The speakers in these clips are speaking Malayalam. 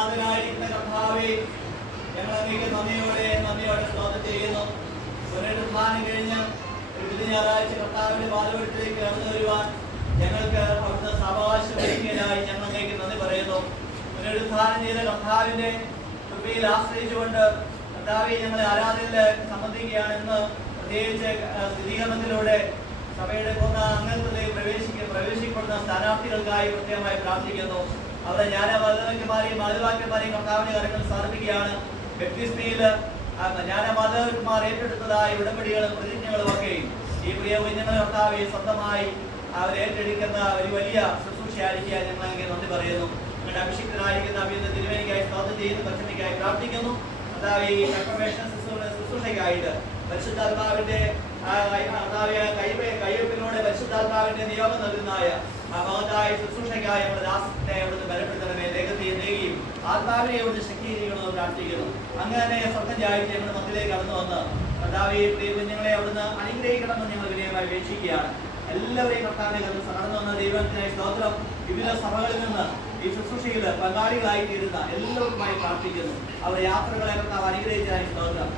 സർവ്വനാഥനായിരിക്കുന്ന കർത്താവേ, ഞങ്ങൾ അങ്ങേക്ക് നന്ദിയോടെ സ്തോത്രം ചെയ്യുന്നു. പുനരുത്ഥാനം കഴിഞ്ഞ് ഒരു ഞായറാഴ്ച കർത്താവിന്റെ പാദപീഠത്തിലേക്ക് കടന്നു വരുവാൻ ഞങ്ങൾക്ക് അവിടുത്തെ സാവകാശം ഒരുക്കിയതിനായി ഞങ്ങൾ അങ്ങേക്ക് നന്ദി പറയുന്നു. പുനരുത്ഥാനം ചെയ്ത കർത്താവിന്റെ കൃപയിൽ ആശ്രയിച്ചുകൊണ്ട് കർത്താവെ ഞങ്ങളെ ആരാധനയിൽ സംബന്ധിക്കുകയാണെന്ന് പ്രത്യേകിച്ച് സ്ഥിരീകരണത്തിലൂടെ സഭയുടെ അംഗത്വത്തിൽ പ്രവേശിക്കപ്പെടുന്ന സ്ഥാനാർത്ഥികൾക്കായി പ്രത്യേകമായി പ്രാർത്ഥിക്കുന്നു. അവരെ ജ്ഞാനമാതാക്കന്മാരെയും മാതാവാക്യന്മാരെയും കർത്താവിന്റെ കാര്യങ്ങൾ സമർപ്പിക്കുകയാണ്. വ്യക്തിസ്മയിൽ ജ്ഞാനമാതാക്കന്മാർ ഏറ്റെടുത്തതായ ഉടമ്പടികളും പ്രതിജ്ഞകളും ഒക്കെയും ഈ പ്രിയ കുഞ്ഞുങ്ങളെ കർത്താവെ സ്വന്തമായി അവർ ഏറ്റെടുക്കുന്ന ഒരു വലിയ ശുശ്രൂഷയായിരിക്കാൻ ഞങ്ങൾ അങ്ങനെ നന്ദി പറയുന്നു. നിങ്ങളുടെ അഭിഷിക്തനായിരിക്കുന്ന അഭിയന്ത തിരുവേനിക്കായി സ്തോത്രം ചെയ്യുന്നു. പച്ചമയ്ക്കായി പ്രാർത്ഥിക്കുന്നു. കർത്താവെ ഈ കൺഫർമേഷൻ ശുശ്രൂഷയ്ക്കായിട്ട് പരിശുദ്ധാത്മാവിന്റെ കയ്യൊപ്പിലൂടെ പരിശുദ്ധാത്മാവിന്റെ നിയോഗം നൽകുന്നതായ മഹത്തായ ശുശ്രൂഷയ്ക്കായി നമ്മുടെ ദാസനെ അവിടുന്ന് ബലപ്പെടുത്തണമേ. ദേഹത്തെയും ആത്മാവിനെ അവിടുന്ന് ശക്തീകരിക്കണമെന്ന് പ്രാർത്ഥിക്കുന്നു. അങ്ങനെ സ്വന്തം ചായച്ച് നമ്മുടെ മക്കളിലേക്ക് കടന്നു വന്ന് കർത്താവെ പ്രിയ കുഞ്ഞുങ്ങളെ അവിടുന്ന് അനുഗ്രഹിക്കണമെന്ന് ഞങ്ങൾ വിനയമായി അപേക്ഷിക്കുകയാണ്. എല്ലാവരെയും കർത്താവിനെ കടന്നു വന്ന ദൈവത്തിനായി സ്തോത്രം. വിവിധ സഭകളിൽ നിന്ന് ഈ ശുശ്രൂഷയിൽ പങ്കാളികളായി തീരുന്ന എല്ലാവർക്കുമായി പ്രാർത്ഥിക്കുന്നു. അവരുടെ യാത്രകളെ കർത്താവ് അനുഗ്രഹിച്ചതായി സ്തോത്രം.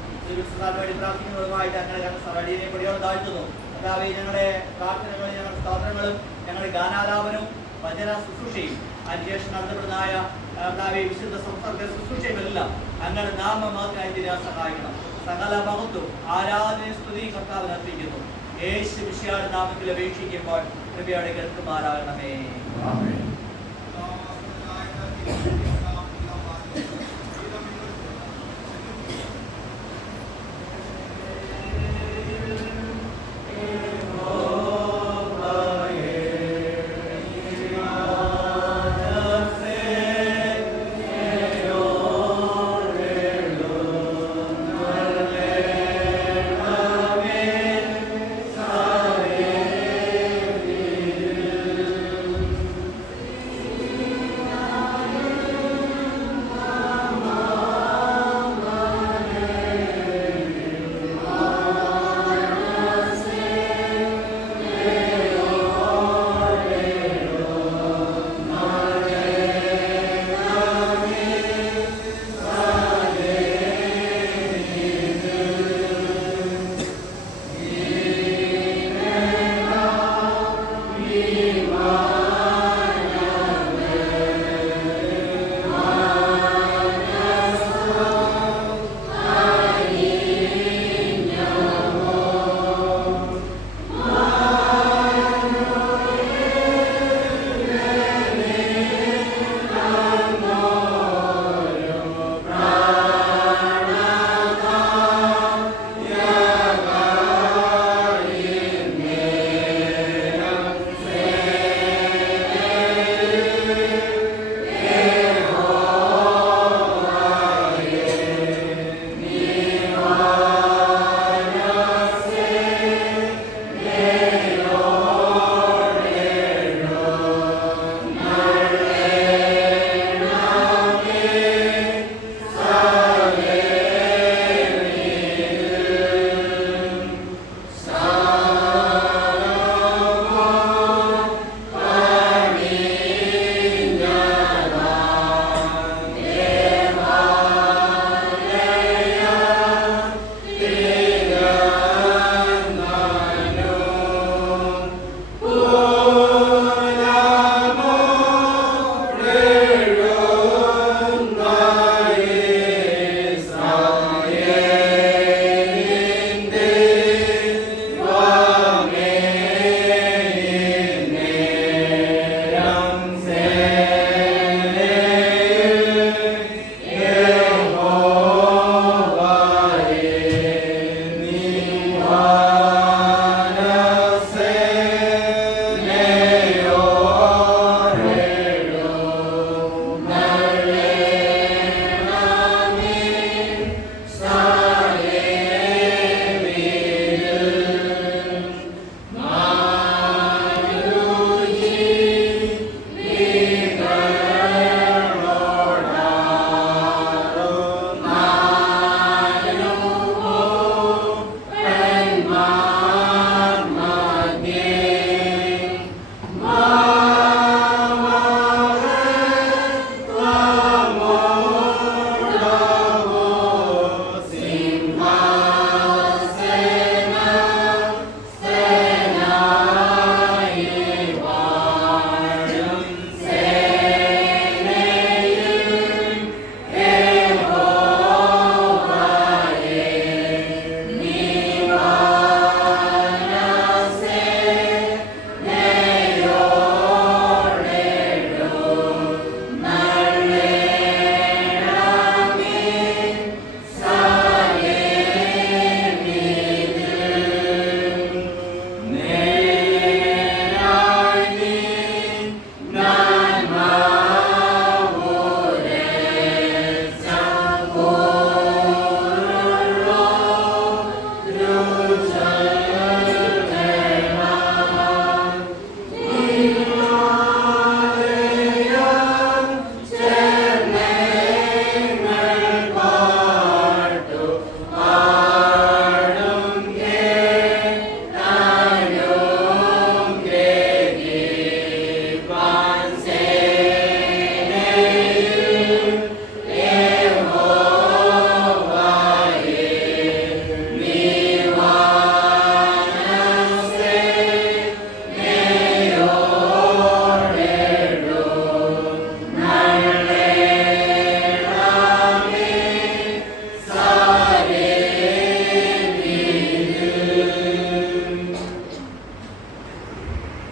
വേണ്ടി പ്രാർത്ഥിക്കുന്നതുമായിട്ട് ഞങ്ങളുടെ സഭയെ പടിയോടെ താഴ്ത്തുന്നു. കർത്താവെ ഞങ്ങളുടെ പ്രാർത്ഥനകളും ഞങ്ങളുടെ സ്തോത്രങ്ങളും ഞങ്ങളുടെ ഗാനാലാപനവും വചന ശുശ്രൂഷയും അതിനുശേഷം നടത്തപ്പെടുന്നതായ കർത്താവെ വിശുദ്ധ സംസർഗ ശുശ്രൂഷയുമെല്ലാം ഞങ്ങളുടെ നാമമാത്രമായി തീരാൻ സഹായിക്കണം. സകല മഹത്വം ആരാധന സ്തുതി കർത്താവിന് അർപ്പിക്കുന്നു. യേശു മിശിഹായുടെ നാമത്തിൽ അപേക്ഷിക്കുമ്പോൾ കൃപയോടെ കേൾക്കുമാറാകണമേ.